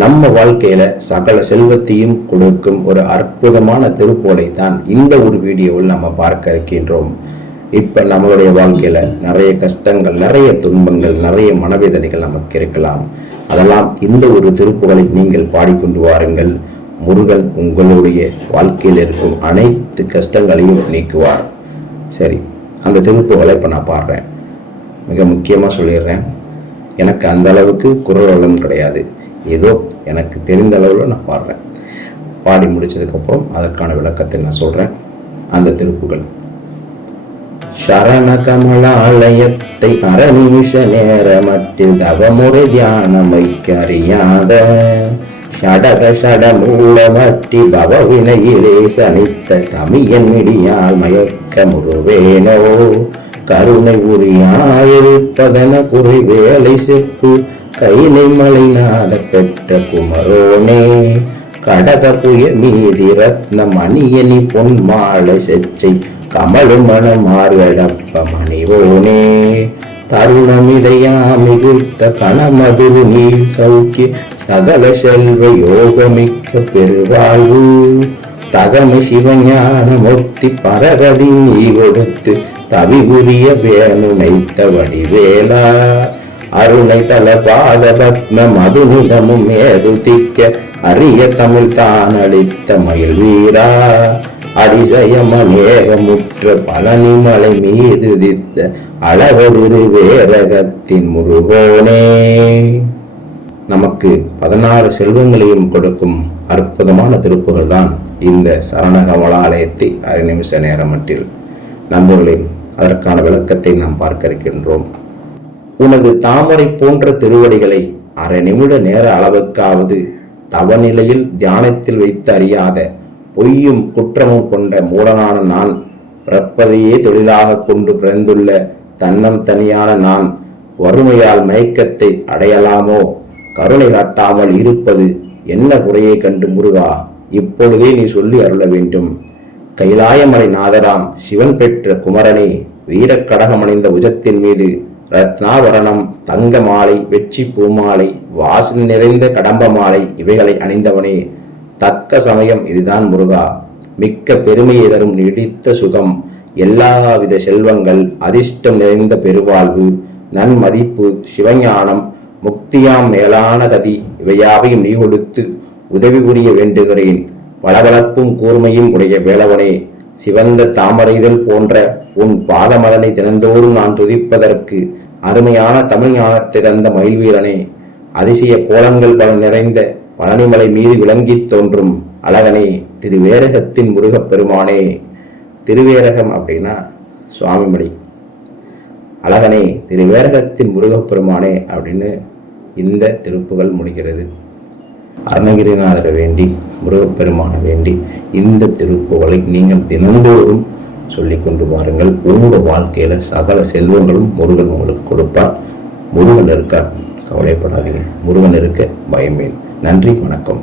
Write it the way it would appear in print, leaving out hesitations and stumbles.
நம்ம வாழ்க்கையில சகல செல்வத்தையும் கொடுக்கும் ஒரு அற்புதமான திருப்புகளை தான் இந்த ஒரு வீடியோவில் நம்ம பார்க்க இருக்கின்றோம். இப்ப நம்மளுடைய வாழ்க்கையில நிறைய கஷ்டங்கள், நிறைய துன்பங்கள், நிறைய மனவேதனைகள் நமக்கு இருக்கலாம். அதெல்லாம் இந்த ஒரு திருப்புகளை நீங்கள் பாடிக்கொண்டு வாருங்கள். முருகன் உங்களுடைய வாழ்க்கையில் இருக்கும் அனைத்து கஷ்டங்களையும் நீக்குவார். சரி, அந்த திருப்புகளை இப்ப நான் பாடுறேன். மிக முக்கியமா சொல்லிடுறேன், எனக்கு அந்த அளவுக்கு குரல் வளம் கிடையாது. ஏதோ எனக்கு தெரிந்த அளவில் நான் பாடுறேன். பாடி முடிச்சதுக்கப்புறம் அதற்கான விளக்கத்தை நான் சொல்றேன். அந்த திருப்புகள்: சரண கமலாலயத்தை நிமிஷ நேரமட்டில் தவமுறை தியானம் வைக்க அறியாத ஷடக ஷடமூலமட்டி பவவினையிலே சனித்த தமியன் மிடியால் மயக்க முழுவேனோ கருணை உரியாயிருப்பதன குறி வேலை செப்பு கைலை மலை நாட பெற்ற குமரோனே கடக புய மீதி ரத்ன மணியனி பொன் மாலை செச்சை கமலு மணமார்கடப்ப மணிவோனே தருணமிதையா மிகுத்த கணமதுரு நீர் சௌக்கிய சகல செல்வ யோகமிக்க பெருவாழ்வு தகம சிவஞான முக்தி பரகதி நீ கொடுத்து தவிபுரிய வேணுனைத்த வடிவேலா அருணை தல பாத பத்ம மதுநிதமும் மேருதிக்க அரிய தமிழ் தான் அளித்த மயில் வீரா அதிசயமநேகமுற்ற பழனிமலை மீது தித்த அழகொரு வேரகத்தின் முருகோனே. நமக்கு 16 செல்வங்களையும் கொடுக்கும் அற்புதமான திருப்புகள் தான் இந்த சரணகமலாலயத்தை அரை நிமிஷ நேரமட்டில். நண்பர்களே, அதற்கான விளக்கத்தை நாம் பார்க்க இருக்கின்றோம். உனது தாமரை போன்ற திருவடிகளை அரை நிமிட நேர அளவுக்காவது தவநிலையில் தியானத்தில் வைத்து அறியாத பொய்யும் குற்றமும் கொண்ட மூடனான நான், பிறப்பதையே தொழிலாக கொண்டு பிறந்துள்ள தன்னம் தனியான நான் வறுமையால் மயக்கத்தை அடையலாமோ? கருணை காட்டாமல் இருப்பது என்ன குறையை கண்டு முருகா, இப்பொழுதே நீ சொல்லி அருள வேண்டும். கைலாயமலை நாதராம் சிவன் பெற்ற குமரனே, வீரக்கடகமணிந்த உஜத்தின் மீது ரத்னாவரணம், தங்க மாலை, வெற்றி பூமாலை, வாசனை நிறைந்த கடம்ப மாலை இவைகளை அணிந்தவனே, தக்க சமயம் இதுதான் முருகா. மிக்க பெருமையை தரும் நீடித்த சுகம், எல்லாவித செல்வங்கள், அதிர்ஷ்டம் நிறைந்த பெருவாழ்வு, நன்மதிப்பு, சிவஞானம், முக்தியாம் மேலான கதி இவையாவையும் நீ கொடுத்து உதவி புரிய வேண்டுகிறேன். வளவளப்பும் கூர்மையும் உடைய வேளவனே, சிவந்த தாமரைதல் போன்ற உன் பாதமதனை தினந்தோறும் நான் துதிப்பதற்கு அருமையான தமிழ் ஞானத்தை தந்த மயில்வீரனே, அதிசய கோலங்கள் பல நிறைந்த பழனிமலை மீது விளங்கித் தோன்றும் அழகனே, திருவேரகத்தின் முருகப் பெருமானே. திருவேரகம் அப்படின்னா சுவாமிமலை. அழகனே, திருவேரகத்தின் முருகப்பெருமானே அப்படின்னு இந்த திருப்புகள் முடிகிறது. அருணகிரிநாதரை வேண்டி, முருகப்பெருமான வேண்டி இந்த திருப்புகளை நீங்கள் தினந்தோறும் சொல்லி கொண்டு வாருங்கள். உங்கள் வாழ்க்கையில சகல செல்வங்களும் முருகன் உங்களுக்கு கொடுப்பார். முருகன் இருக்கார், கவலைப்படாதீங்க. முருகன் இருக்க பயமேன். நன்றி, வணக்கம்.